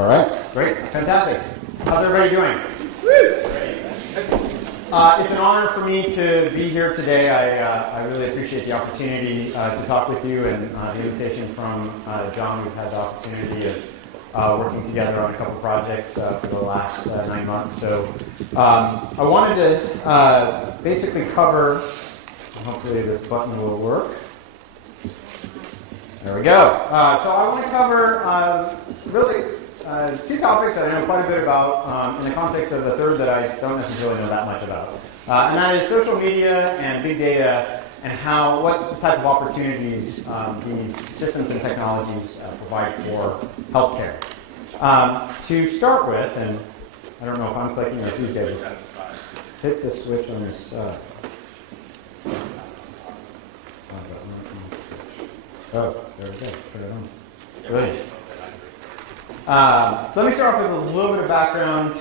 All right, great, fantastic. How's everybody doing? Woo! It's an honor for me to be here today. I really appreciate the opportunity to talk with you and the invitation from John. We've had the opportunity of working together on a couple projects for the last 9 months. So I wanted to basically cover, and hopefully this button will work. There we go. So I want to cover really two topics that I know quite a bit about in the context of the third that I don't necessarily know that much about. And that is social media and big data and what type of opportunities these systems and technologies provide for healthcare. To start with, and I don't know if I'm clicking or if these guys will hit the switch on this. Oh, there we go. Turn it on. Brilliant. Let me start off with a little bit of background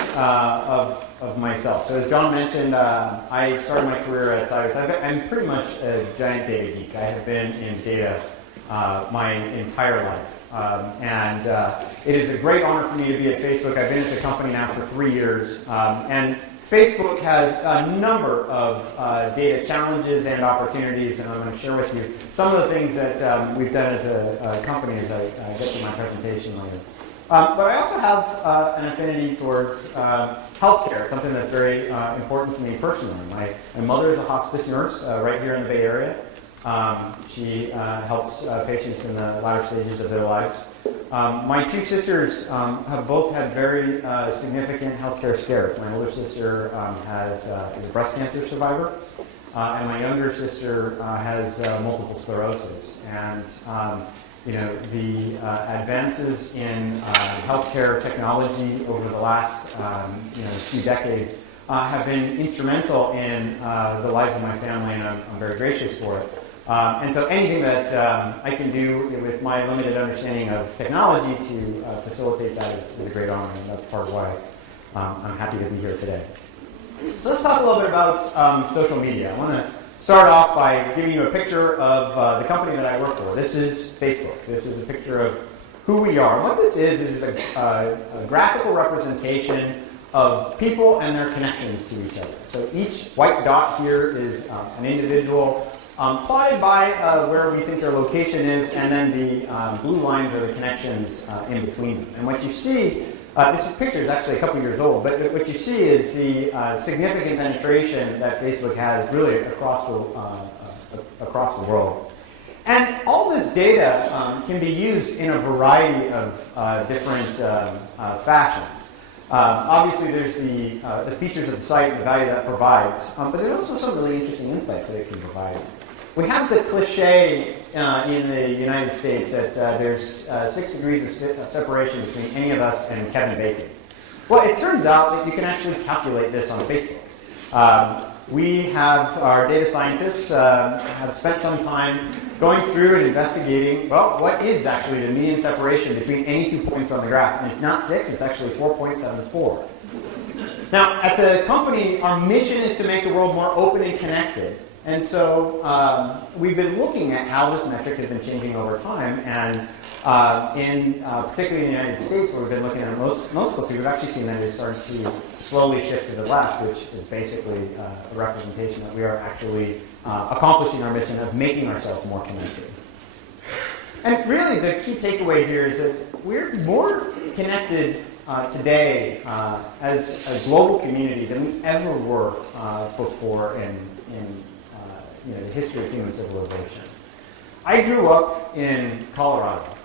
of myself. So as John mentioned, I started my career at Cyrus. I'm pretty much a giant data geek. I have been in data my entire life. It is a great honor for me to be at Facebook. I've been at the company now for 3 years. And Facebook has a number of data challenges and opportunities, and I'm going to share with you some of the things that we've done as a company as I get to my presentation later. But I also have an affinity towards healthcare, something that's very important to me personally. My mother is a hospice nurse right here in the Bay Area. She helps patients in the latter stages of their lives. My two sisters have both had very significant healthcare scares. My older sister is a breast cancer survivor, and my younger sister has multiple sclerosis. And the advances in healthcare technology over the last few decades have been instrumental in the lives of my family, and I'm very gracious for it. And so anything that I can do with my limited understanding of technology to facilitate that is a great honor, and that's part of why I'm happy to be here today. So let's talk a little bit about social media. I want to start off by giving you a picture of the company that I work for. This is Facebook. This is a picture of who we are. What this is a graphical representation of people and their connections to each other. So each white dot here is an individual plotted by where we think their location is, and then the blue lines are the connections in between them. And what you see, this picture is actually a couple years old, but what you see is the significant penetration that Facebook has really across the world. And all this data can be used in a variety of different fashions. Obviously, there's the features of the site and the value that it provides, but there's also some really interesting insights that it can provide. We have the cliche in the United States that there's 6 degrees of separation between any of us and Kevin Bacon. Well, it turns out that you can actually calculate this on Facebook. We have our data scientists have spent some time going through and investigating, well, what is actually the median separation between any 2 points on the graph? And it's not 6, it's actually 4.74. Now, at the company, our mission is to make the world more open and connected. And so we've been looking at how this metric has been changing over time, and particularly in the United States, where we've been looking at it most closely, we've actually seen that it's starting to slowly shift to the left, which is basically a representation that we are actually accomplishing our mission of making ourselves more connected. And really, the key takeaway here is that we're more connected today as a global community than we ever were before in the history of human civilization. I grew up in Colorado.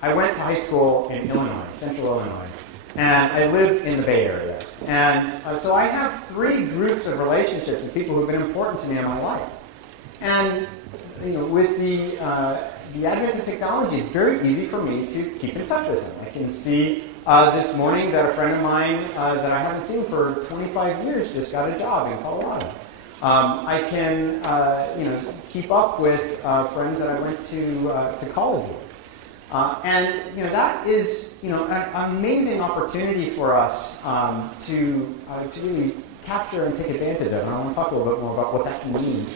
I went to high school in Illinois, central Illinois, and I live in the Bay Area. And so I have 3 groups of relationships with people who've been important to me in my life. And with the advent of technology, it's very easy for me to keep in touch with them. I can see this morning that a friend of mine that I haven't seen for 25 years just got a job in Colorado. I can, keep up with friends that I went to college with. That is, an amazing opportunity for us to really capture and take advantage of. And I want to talk a little bit more about what that can mean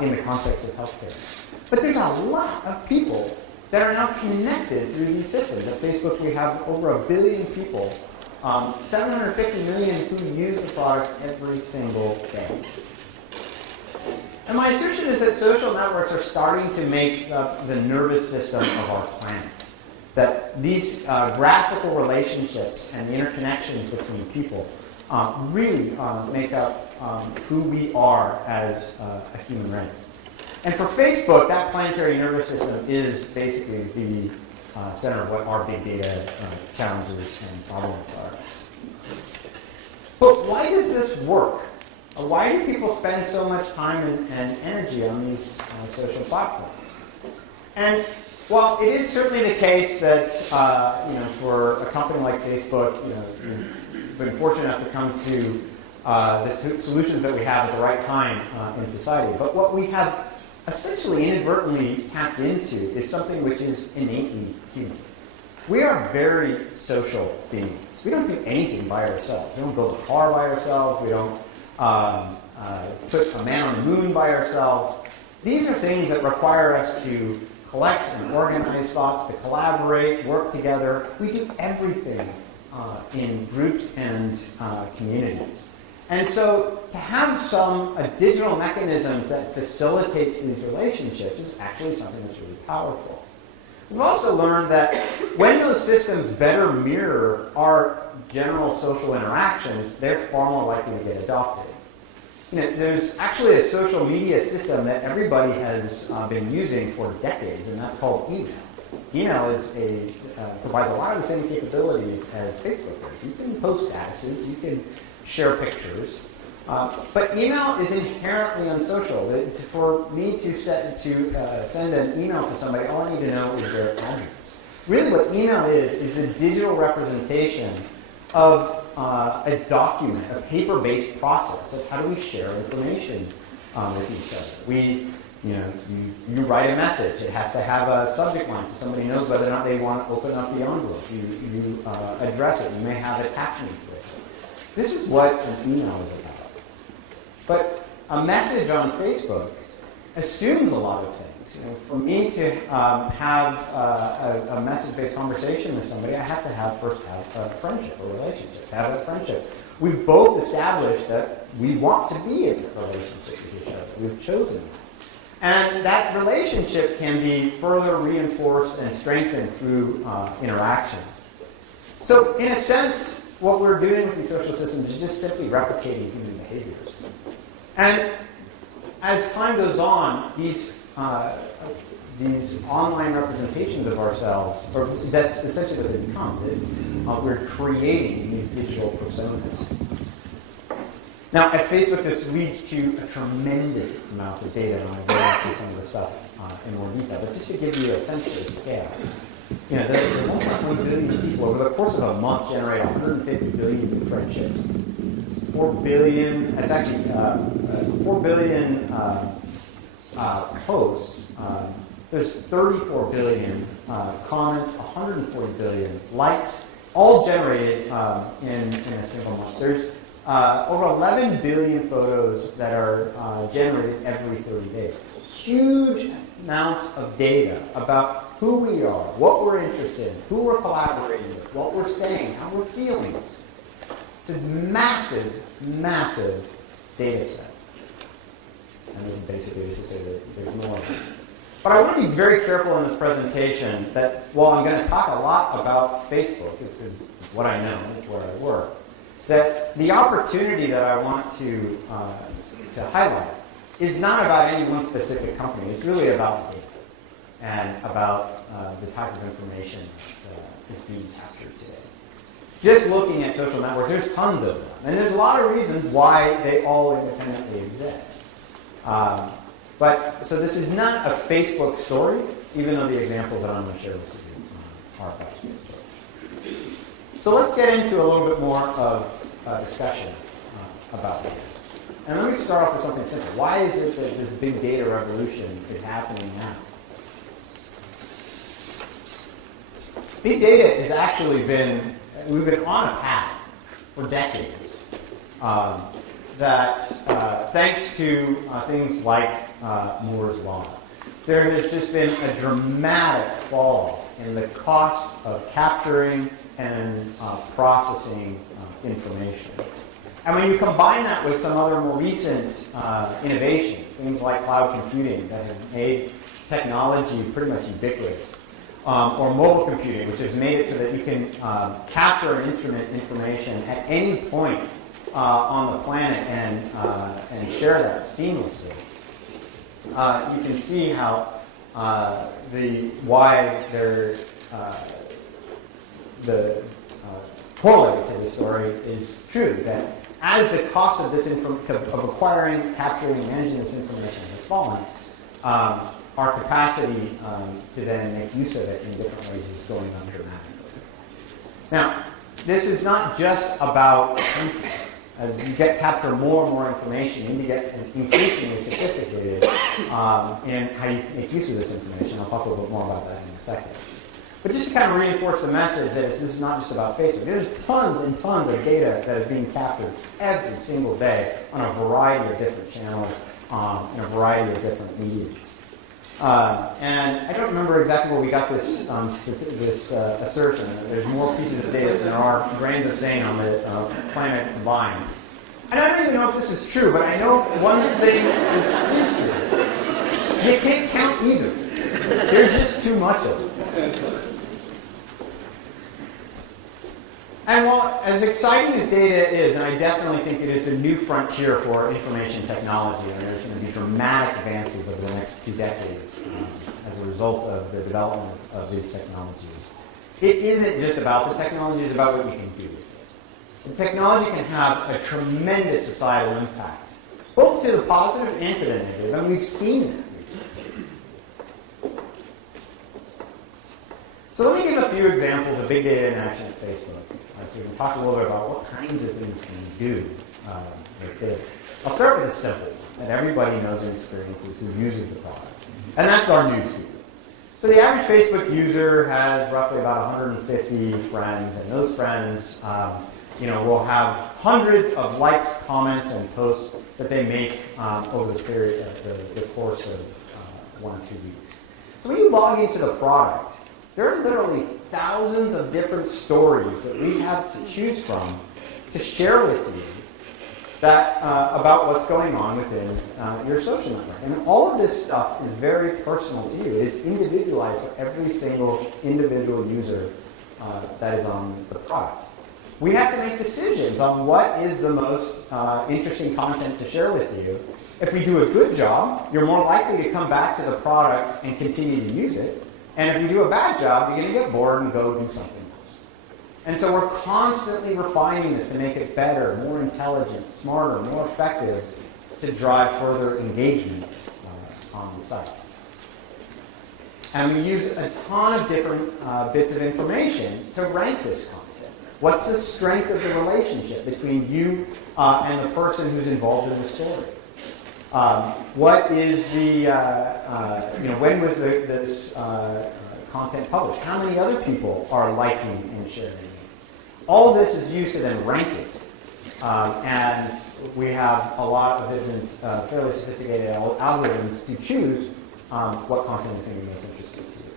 in the context of healthcare. But there's a lot of people that are now connected through these systems. At Facebook, we have over 1 billion people, 750 million who use the product every single day. And my assertion is that social networks are starting to make up the nervous system of our planet. That these graphical relationships and the interconnections between people really make up who we are as a human race. And for Facebook, that planetary nervous system is basically the center of what our big data challenges and problems are. But why does this work? Why do people spend so much time and energy on these social platforms? And while it is certainly the case that for a company like Facebook, we've been fortunate enough to come to the solutions that we have at the right time in society. But what we have essentially inadvertently tapped into is something which is innately human. We are very social beings. We don't do anything by ourselves. We don't build a car by ourselves. We don't put a man on the moon by ourselves. These are things that require us to collect and organize thoughts, to collaborate, work together. We do everything in groups and communities. And so to have a digital mechanism that facilitates these relationships is actually something that's really powerful. We've also learned that when those systems better mirror our general social interactions, they're far more likely to get adopted. There's actually a social media system that everybody has been using for decades, and that's called email. Email provides a lot of the same capabilities as Facebook does. You can post statuses, you can share pictures, but email is inherently unsocial. For me to send an email to somebody, all I need to know is their address. Really what email is a digital representation of a document, a paper-based process of how do we share information with each other. You write a message. It has to have a subject line so somebody knows whether or not they want to open up the envelope. You address it. You may have attachments with it. This is what an email is about. But a message on Facebook assumes a lot of things. For me to have a message-based conversation with somebody, I have to first have a friendship, a relationship. To have a friendship, we've both established that we want to be in a relationship with each other. We've chosen that. And that relationship can be further reinforced and strengthened through interaction. So in a sense, what we're doing with these social systems is just simply replicating human behaviors. And as time goes on, these online representations of ourselves, or that's essentially what they become. We're creating these digital personas. Now, at Facebook, this leads to a tremendous amount of data, and I'll go into some of the stuff in more detail. But just to give you a sense of the scale, the 1.1 billion people over the course of a month generate 150 billion new friendships. 4 billion, it's actually 4 billion posts. There's 34 billion comments, 140 billion likes, all generated in a single month. There's over 11 billion photos that are generated every 30 days. Huge amounts of data about who we are, what we're interested in, who we're collaborating with, what we're saying, how we're feeling. It's a massive, massive data set. And this is basically just to say that there's more. But I want to be very careful in this presentation that while I'm going to talk a lot about Facebook, it's what I know, it's where I work, that the opportunity that I want to highlight is not about any one specific company. It's really about data and about the type of information that is being captured today. Just looking at social networks, there's tons of them. And there's a lot of reasons why they all independently exist. So this is not a Facebook story, even though the examples that I'm going to share with you are about Facebook. So let's get into a little bit more of discussion about data. And let me start off with something simple. Why is it that this big data revolution is happening now? Big data has actually we've been on a path for decades that thanks to things like Moore's Law, there has just been a dramatic fall in the cost of capturing and processing information. And when you combine that with some other more recent innovations, things like cloud computing that have made technology pretty much ubiquitous, or mobile computing, which has made it so that you can capture and instrument information at any point on the planet and share that seamlessly, you can see how the corollary to this story is true, that as the cost of this of acquiring, capturing, and managing this information has fallen, our capacity to then make use of it in different ways is going up dramatically. Now, this is not just about, as you capture more and more information, and you get increasingly sophisticated in how you make use of this information. I'll talk a little bit more about that in a second. But just to kind of reinforce the message that this is not just about Facebook. There's tons and tons of data that is being captured every single day on a variety of different channels, in a variety of different mediums. And I don't remember exactly where we got this assertion. There's more pieces of data than there are grains of sand on the planet combined. And I don't even know if this is true, but I know one thing is true. You can't count either. There's just too much of it. And while as exciting as data is, and I definitely think it is a new frontier for information technology, and there's going to be dramatic advances over the next 2 decades as a result of the development of these technologies. It isn't just about the technology, it's about what we can do with it. The technology can have a tremendous societal impact, both to the positive and to the negative, and we've seen that recently. So let me give a few examples of big data in action at Facebook. So we can talk a little bit about what kinds of things can we do with data. I'll start with a simple one that everybody knows and experiences who uses the product, and that's our newsfeed. So the average Facebook user has roughly about 150 friends, and those friends will have hundreds of likes, comments, and posts that they make over this period, the course of 1 or 2 weeks. So when you log into the product, there are literally thousands of different stories that we have to choose from to share with you that about what's going on within your social network. And all of this stuff is very personal to you. It is individualized for every single individual user that is on the product. We have to make decisions on what is the most interesting content to share with you. If we do a good job, you're more likely to come back to the product and continue to use it. And if you do a bad job, you're going to get bored and go do something else. And so we're constantly refining this to make it better, more intelligent, smarter, more effective to drive further engagement on the site. And we use a ton of different bits of information to rank this content. What's the strength of the relationship between you and the person who's involved in the story? What is the, when was this content published? How many other people are liking and sharing it? All of this is used to then rank it. And we have a lot of different fairly sophisticated algorithms to choose what content is going to be most interesting to you.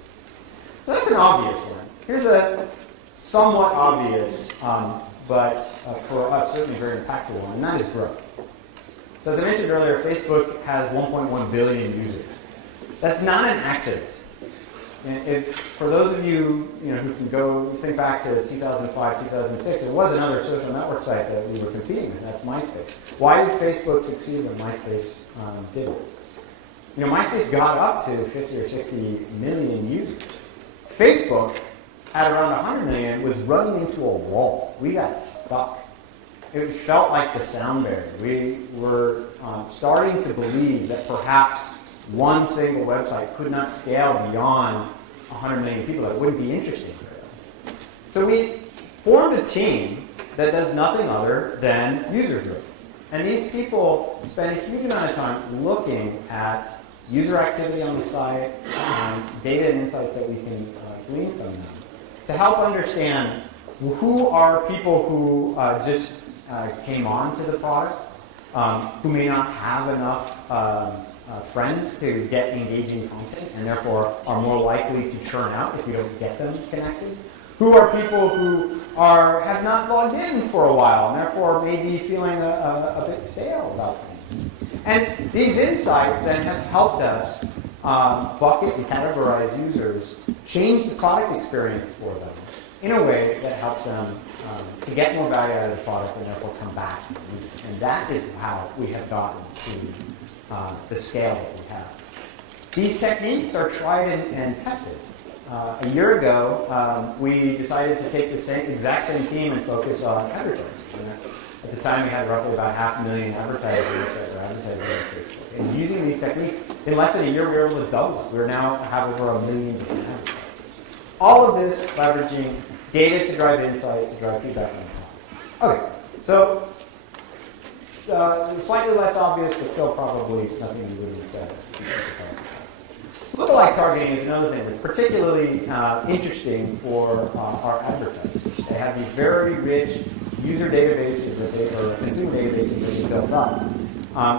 So that's an obvious one. Here's a somewhat obvious, but for us certainly very impactful one, and that is growth. So as I mentioned earlier, Facebook has 1.1 billion users. That's not an accident. For those of you, who can go think back to 2005, 2006, it was another social network site that we were competing with. That's MySpace. Why did Facebook succeed when MySpace didn't? MySpace got up to 50 or 60 million users. Facebook, at around 100 million, was running into a wall. We got stuck. It felt like the sound barrier. We were starting to believe that perhaps one single website could not scale beyond 100 million people, that it wouldn't be interesting for them. So we formed a team that does nothing other than user growth. And these people spend a huge amount of time looking at user activity on the site, data and insights that we can glean from them, to help understand who are people who just came on to the product, who may not have enough friends to get engaging content and therefore are more likely to churn out if we don't get them connected? Who are people who have not logged in for a while and therefore may be feeling a bit stale about things? And these insights then have helped us bucket and categorize users, change the product experience for them in a way that helps them to get more value out of the product and therefore come back. And that is how we have gotten to the scale that we have. These techniques are tried and tested. A year ago, we decided to take the exact same team and focus on advertising. At the time, we had roughly about 500,000 advertisers that were advertising on Facebook. And using these techniques, in less than a year, we were able to double it. We now have over 1 million different advertisers. All of this leveraging data to drive insights, to drive feedback on the product. Okay, so slightly less obvious, but still probably nothing you wouldn't be surprised about. Lookalike targeting is another thing that's particularly interesting for our advertisers. They have these very rich user databases or consumer databases that they've built up.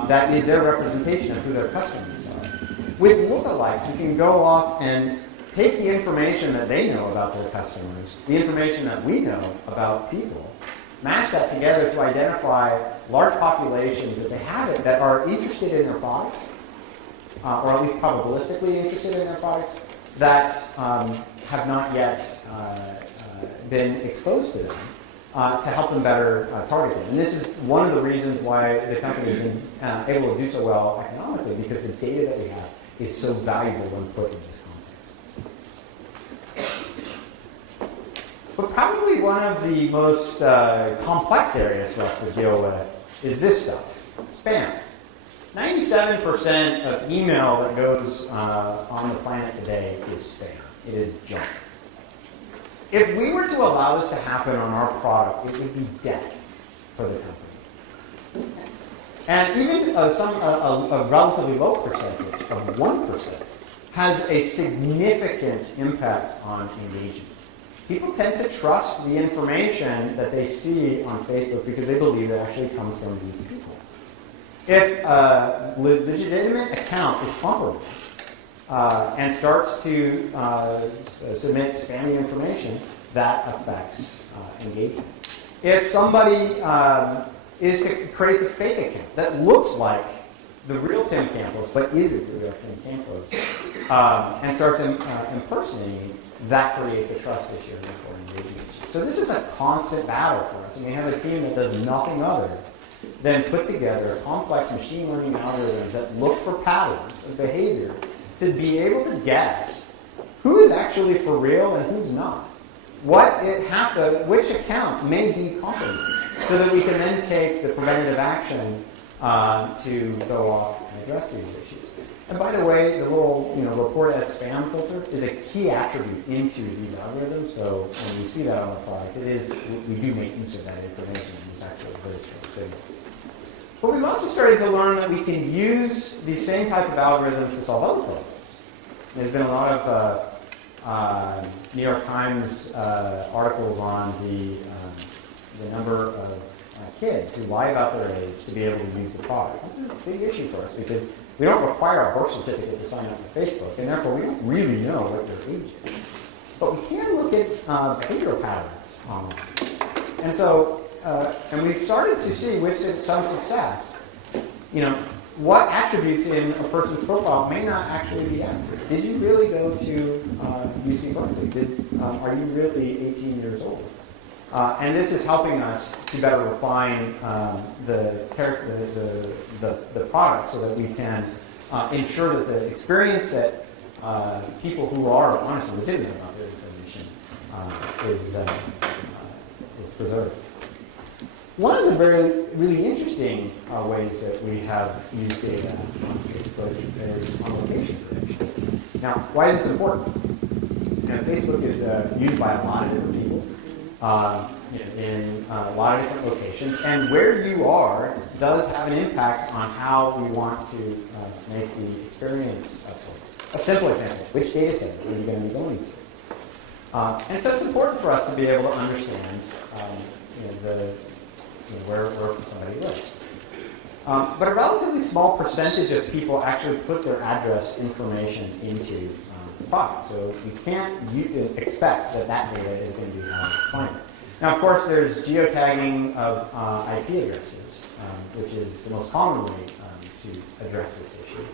That is their representation of who their customers are. With lookalikes, you can go off and take the information that they know about their customers, the information that we know about people, match that together to identify large populations that they have that are interested in their products, or at least probabilistically interested in their products, that have not yet been exposed to them, to help them better target them. And this is one of the reasons why the company has been able to do so well economically, because the data that we have is so valuable when put in this context. But probably one of the most complex areas for us to deal with is this stuff, spam. 97% of email that goes on the planet today is spam. It is junk. If we were to allow this to happen on our product, it would be death for the company. And even a relatively low percentage of 1% has a significant impact on engagement. People tend to trust the information that they see on Facebook because they believe it actually comes from these people. If a legitimate account is compromised and starts to submit spammy information, that affects engagement. If somebody creates a fake account that looks like the real Tim Campos but isn't the real Tim Campos and starts impersonating, that creates a trust issue and therefore engagement issue. So this is a constant battle for us, and we have a team that does nothing other than put together complex machine learning algorithms that look for patterns of behavior to be able to guess who is actually for real and who's not. Which accounts may be compromised, so that we can then take the preventative action to go off and address these issues. And by the way, the little report as spam filter is a key attribute into these algorithms. So when you see that on the product, we do make use of that information, and it's actually a very strong signal. But we've also started to learn that we can use these same type of algorithms to solve other problems. There's been a lot of New York Times articles on the number of kids who lie about their age to be able to use the product. This is a big issue for us because we don't require a birth certificate to sign up to Facebook, and therefore we don't really know what their age is. But we can look at behavioral patterns online. And so, and we've started to see with some success, what attributes in a person's profile may not actually be accurate. Did you really go to UC Berkeley? Are you really 18 years old? And this is helping us to better refine the product so that we can ensure that the experience that people who are honestly legitimate about their information is preserved. One of the really interesting ways that we have used data on Facebook is on location prediction. Now, why is this important? Facebook is used by a lot of different people. In a lot of different locations, and where you are does have an impact on how we want to make the experience. A simple example: which data center are you going to be going to? And so it's important for us to be able to understand where somebody lives. But a relatively small percentage of people actually put their address information into the product. So you can't expect that that data is going to be hard to find. Now, of course, there's geotagging of IP addresses, which is the most common way to address this issue.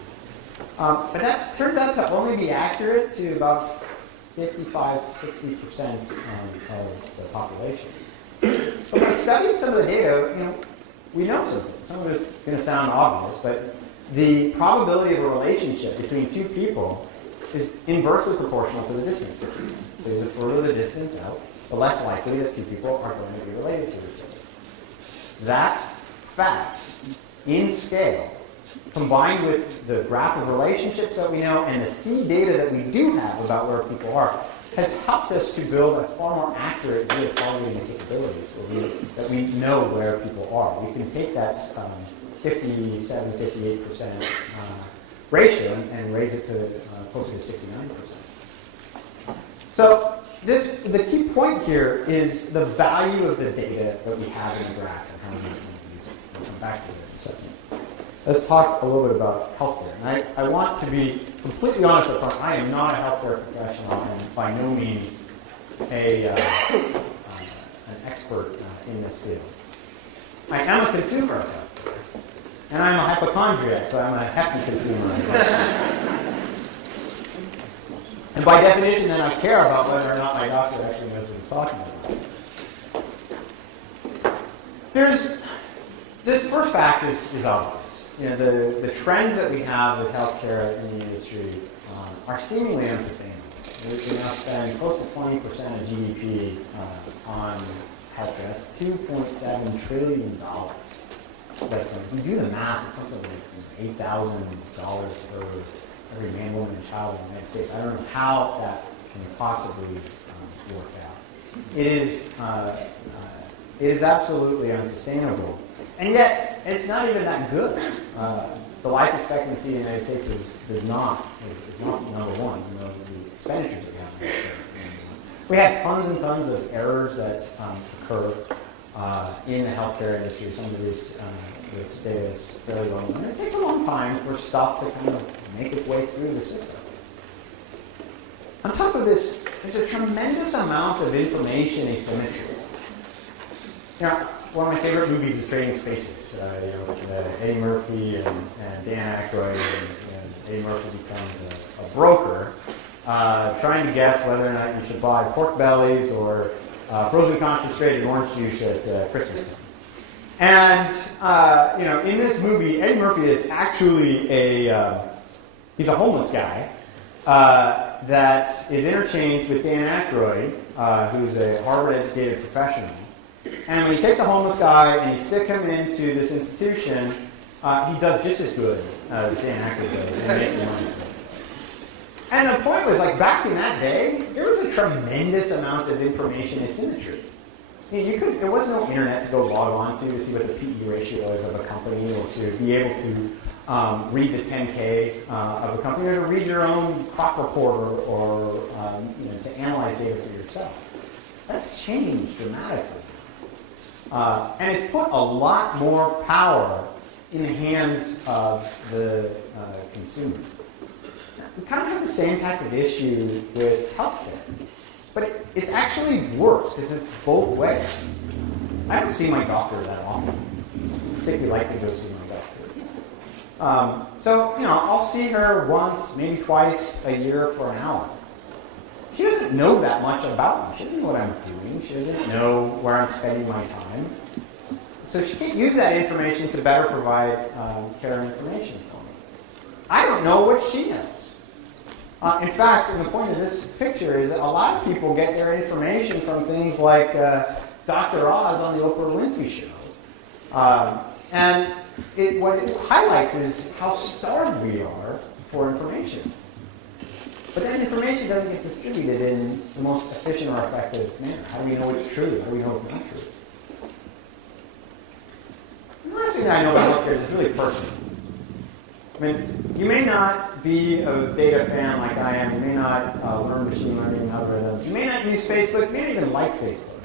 But that turns out to only be accurate to about 55–60% of the population. But by studying some of the data, we know something. Some of it's going to sound obvious, but the probability of a relationship between two people is inversely proportional to the distance between them. So the further the distance out, the less likely that two people are going to be related to each other. That fact, in scale, combined with the graph of relationships that we know and the seed data that we do have about where people are, has helped us to build a far more accurate geotargeting capabilities that we know where people are. We can take that 57–58% ratio and raise it to closer to 69%. So the key point here is the value of the data that we have in the graph and how we can use it. We'll come back to it in a second. Let's talk a little bit about healthcare. And I want to be completely honest up front. I am not a healthcare professional and by no means an expert in this field. I am a consumer of healthcare. And I'm a hypochondriac, so I'm a hefty consumer of healthcare. And by definition, then I care about whether or not my doctor actually knows what he's talking about. This first fact is obvious. The trends that we have with healthcare in the industry are seemingly unsustainable. We now spend close to 20% of GDP on healthcare. That's $2.7 trillion. If you do the math, it's something like $8,000 per every man, woman, and child in the United States. I don't know how that can possibly work out. It is absolutely unsustainable. And yet, it's not even that good. The life expectancy in the United States is not number one, even though the expenditures that we have in the healthcare. We have tons and tons of errors that occur in the healthcare industry. Some of this data is fairly well known. It takes a long time for stuff to kind of make its way through the system. On top of this, there's a tremendous amount of information asymmetry. One of my favorite movies is Trading Spaces. Eddie Murphy and Dan Aykroyd, and Eddie Murphy becomes a broker, trying to guess whether or not you should buy pork bellies or frozen concentrated orange juice at Christmas time. And in this movie, Eddie Murphy is actually he's a homeless guy that is interchanged with Dan Aykroyd, who's a Harvard-educated professional. And when you take the homeless guy and you stick him into this institution, he does just as good as Dan Aykroyd does and make money. And the point was, back in that day, there was a tremendous amount of information asymmetry. There was no internet to go log on to see what the PE ratio is of a company, or to be able to read the 10K of a company, or to read your own crop report, or to analyze data for yourself. That's changed dramatically. And it's put a lot more power in the hands of the consumer. We kind of have the same type of issue with healthcare, but it's actually worse because it's both ways. I don't see my doctor that often. I particularly like to go see my doctor. I'll see her once, maybe twice a year for an hour. She doesn't know that much about me. She doesn't know what I'm doing. She doesn't know where I'm spending my time. So she can't use that information to better provide care information for me. I don't know what she knows. In fact, and the point of this picture is that a lot of people get their information from things like Dr. Oz on the Oprah Winfrey Show. And what it highlights is how starved we are for information. But that information doesn't get distributed in the most efficient or effective manner. How do we know it's true? How do we know it's not true? The last thing I know about healthcare is it's really personal. You may not be a data fan like I am. You may not learn machine learning algorithms. You may not use Facebook. You may not even like Facebook.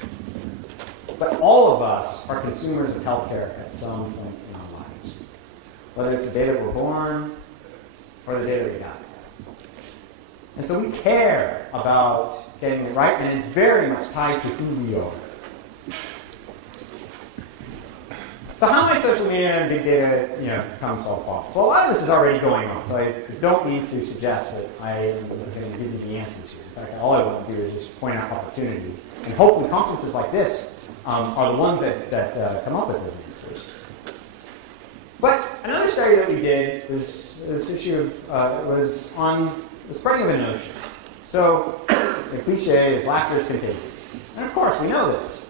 But all of us are consumers of healthcare at some point in our lives. whether it's the day that we're born or the day that we die. And so we care about getting it right, and it's very much tied to who we are. So how might social media and big data, come solve problems? Well, a lot of this is already going on, so I don't mean to suggest that I am going to give you the answers here. In fact, all I want to do is just point out opportunities, and hopefully conferences like this are the ones that come up with those answers. But another study that we did was this issue of was on the spreading of a notion. So the cliche is laughter is contagious, and of course we know this.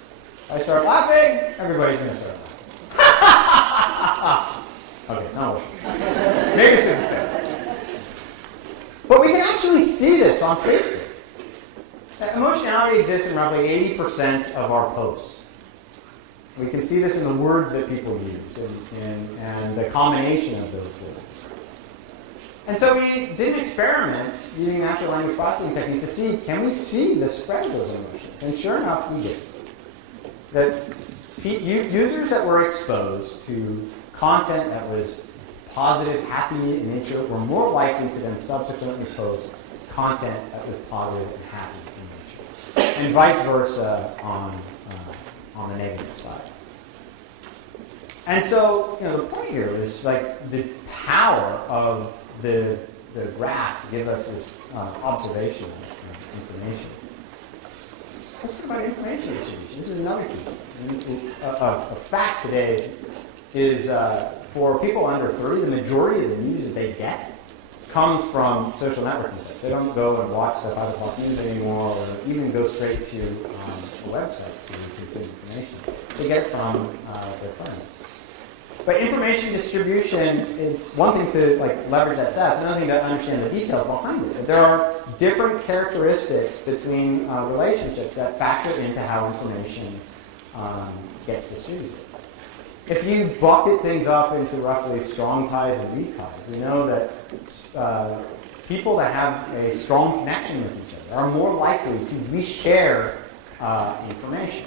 If I start laughing, everybody's going to start laughing. Okay, it's not working. Maybe it's because it's fair. But we can actually see this on Facebook. Emotionality exists in roughly 80% of our posts. We can see this in the words that people use and the combination of those words. And so we did an experiment using natural language processing techniques to see, can we see the spread of those emotions? And sure enough, we did. That users that were exposed to content that was positive, happy in nature were more likely to then subsequently post content that was positive and happy in nature, and vice versa on the negative side. And so, the point here is like the power of the graph to give us this observation of information. Let's talk about information distribution. This is another key. A fact today is for people under 30, the majority of the news that they get comes from social networking sites. They don't go and watch the 5 o'clock news anymore or even go straight to a website to consume information. They get it from their friends. But information distribution is one thing to leverage that stats, another thing to understand the details behind it. There are different characteristics between relationships that factor into how information gets distributed. If you bucket things up into roughly strong ties and weak ties, we know that people that have a strong connection with each other are more likely to reshare information.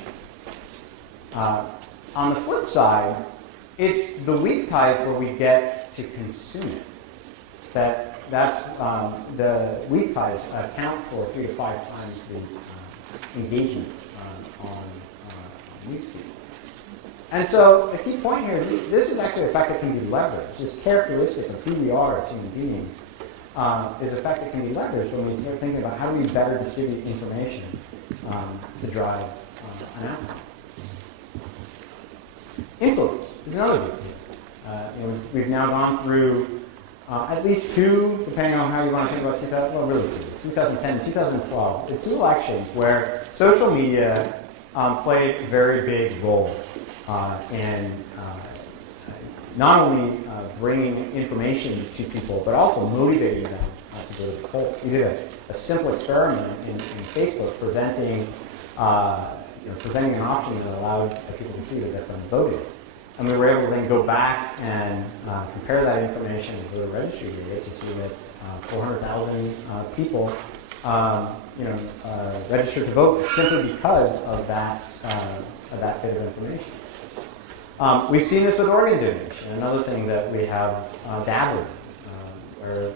On the flip side, it's the weak ties where we get to consume it. That's the weak ties account for 3 to 5 times the engagement on newsfeed. And so the key point here is this is actually a fact that can be leveraged. This characteristic of who we are as human beings is a fact that can be leveraged when we start thinking about how do we better distribute information to drive an outcome. Influence is another big thing. We've now gone through at least 2, depending on how you want to think about 2010 and 2012, the 2 elections where social media played a very big role in not only bringing information to people, but also motivating them to go to the polls. We did a simple experiment in Facebook presenting an option that allowed people to see that they're from voting. And we were able to then go back and compare that information with the registry data to see that 400,000 people registered to vote simply because of that bit of information. We've seen this with organ donation, another thing that we have dabbled in, where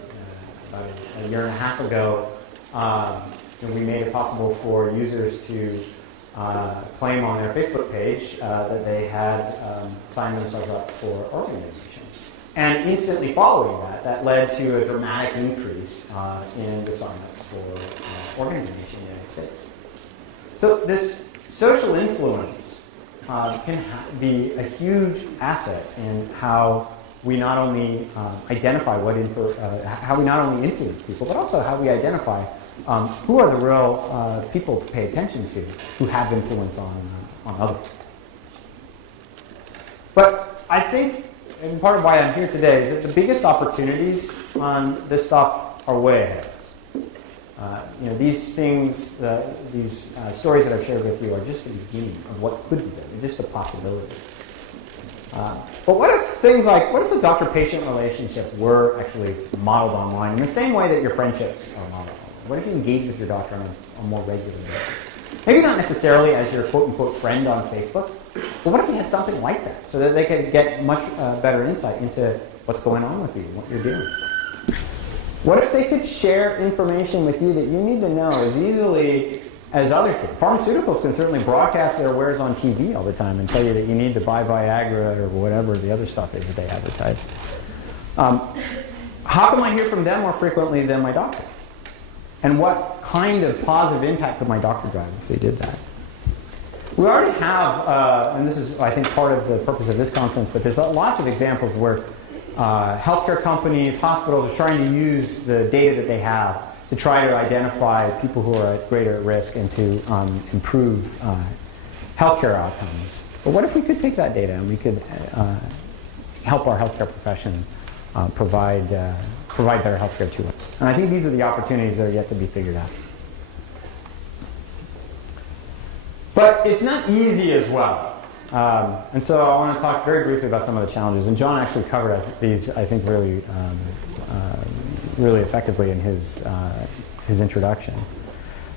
about a year and a half ago, we made it possible for users to claim on their Facebook page that they had signed themselves up for organ donation. And instantly following that led to a dramatic increase in the sign-ups for organ donation in the United States. So this social influence can be a huge asset in how we not only identify how we not only influence people, but also how we identify who are the real people to pay attention to who have influence on others. But I think, and part of why I'm here today, is that the biggest opportunities on this stuff are way ahead of us. These things, these stories that I've shared with you are just the beginning of what could be done, just a possibility. But what if the doctor-patient relationship were actually modeled online in the same way that your friendships are modeled online? What if you engage with your doctor on a more regular basis? Maybe not necessarily as your quote-unquote friend on Facebook, but what if you had something like that so that they could get much better insight into what's going on with you, what you're doing. What if they could share information with you that you need to know as easily as others can? Pharmaceuticals can certainly broadcast their wares on TV all the time and tell you that you need to buy Viagra or whatever the other stuff is that they advertise. How come I hear from them more frequently than my doctor? And what kind of positive impact could my doctor drive if they did that? We already have, and this is, I think, part of the purpose of this conference, but there's lots of examples where healthcare companies, hospitals are trying to use the data that they have to try to identify people who are at greater risk and to improve healthcare outcomes. But what if we could take that data and we could help our healthcare profession provide better healthcare to us? And I think these are the opportunities that are yet to be figured out. But it's not easy as well. And so I want to talk very briefly about some of the challenges. And John actually covered these, I think, really effectively in his introduction.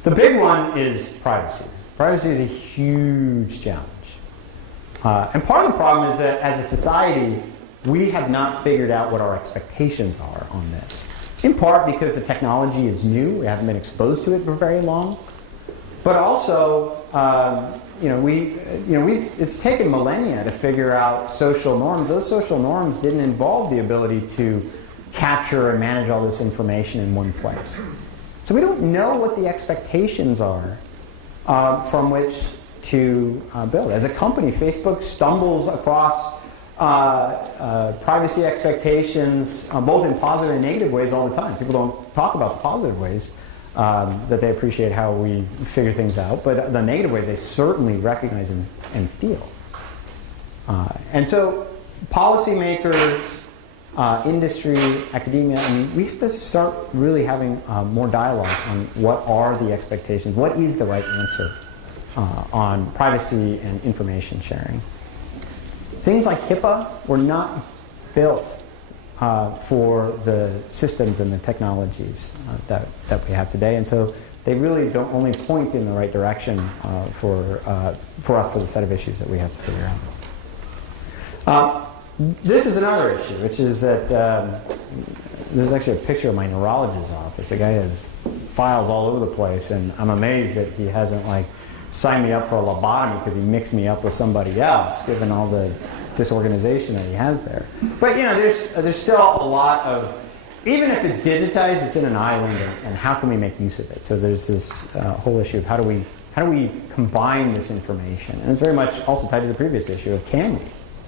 The big one is privacy. Privacy is a huge challenge. And part of the problem is that as a society, we have not figured out what our expectations are on this. In part because the technology is new, we haven't been exposed to it for very long. But also, it's taken millennia to figure out social norms. Those social norms didn't involve the ability to capture and manage all this information in one place. So we don't know what the expectations are from which to build. As a company, Facebook stumbles across privacy expectations, both in positive and negative ways all the time. People don't talk about the positive ways that they appreciate how we figure things out, but the negative ways they certainly recognize and feel. And so policymakers, industry, academia, I mean, we have to start really having more dialogue on what are the expectations, what is the right answer on privacy and information sharing. Things like HIPAA were not built for the systems and the technologies that we have today, and so they really don't only point in the right direction for us for the set of issues that we have to figure out. This is another issue, which is that this is actually a picture of my neurologist's office. The guy has files all over the place, and I'm amazed that he hasn't signed me up for a lobotomy because he mixed me up with somebody else, given all the disorganization that he has there. But there's still a lot of, even if it's digitized, it's in an island, and how can we make use of it? So there's this whole issue of how do we combine this information? And it's very much also tied to the previous issue of can we?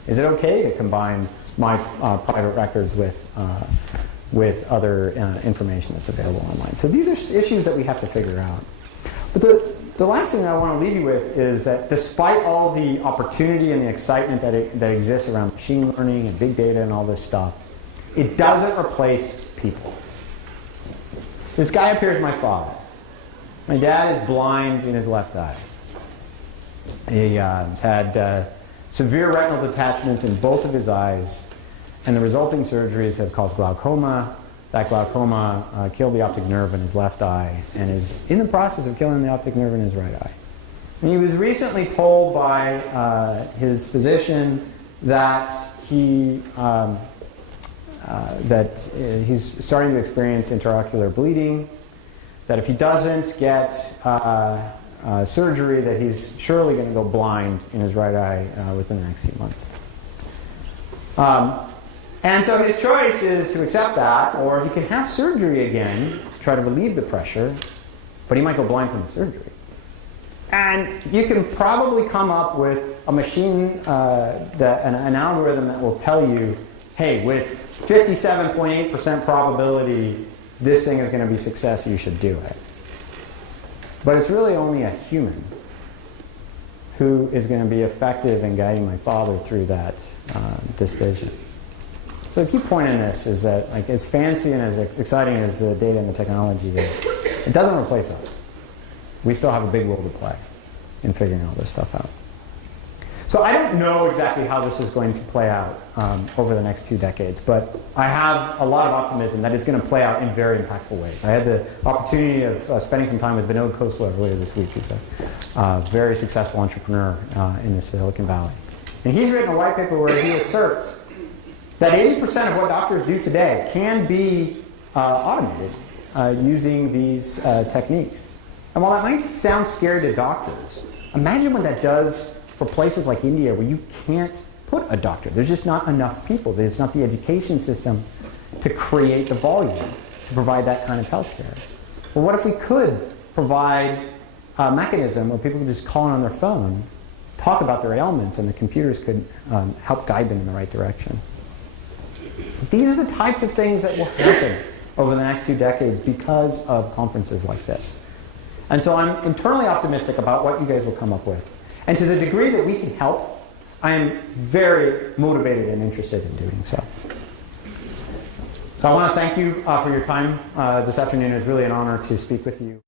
Is it okay to combine my private records with other information that's available online? So these are issues that we have to figure out. But the last thing that I want to leave you with is that despite all the opportunity and the excitement that exists around machine learning and big data and all this stuff, it doesn't replace people. This guy up here is my father. My dad is blind in his left eye. He has had severe retinal detachments in both of his eyes, and the resulting surgeries have caused glaucoma. That glaucoma killed the optic nerve in his left eye and is in the process of killing the optic nerve in his right eye. And he was recently told by his physician that he's starting to experience intraocular bleeding, that if he doesn't get surgery, that he's surely going to go blind in his right eye within the next few months. And so his choice is to accept that, or he can have surgery again to try to relieve the pressure, but he might go blind from the surgery. And you can probably come up with a machine, an algorithm that will tell you, hey, with 57.8% probability, this thing is going to be a success, you should do it. But it's really only a human who is going to be effective in guiding my father through that decision. So the key point in this is that, as fancy and as exciting as the data and the technology is, it doesn't replace us. We still have a big role to play in figuring all this stuff out. So I don't know exactly how this is going to play out over the next 2 decades, but I have a lot of optimism that it's going to play out in very impactful ways. I had the opportunity of spending some time with Vinod Khosla earlier this week, who's a very successful entrepreneur in the Silicon Valley. And he's written a white paper where he asserts that 80% of what doctors do today can be automated using these techniques. And while that might sound scary to doctors, imagine what that does for places like India where you can't put a doctor. There's just not enough people. There's not the education system to create the volume to provide that kind of healthcare. Well, what if we could provide a mechanism where people could just call in on their phone, talk about their ailments, and the computers could help guide them in the right direction? These are the types of things that will happen over the next few decades because of conferences like this. And so I'm internally optimistic about what you guys will come up with. And to the degree that we can help, I am very motivated and interested in doing so. So I want to thank you for your time this afternoon. It was really an honor to speak with you.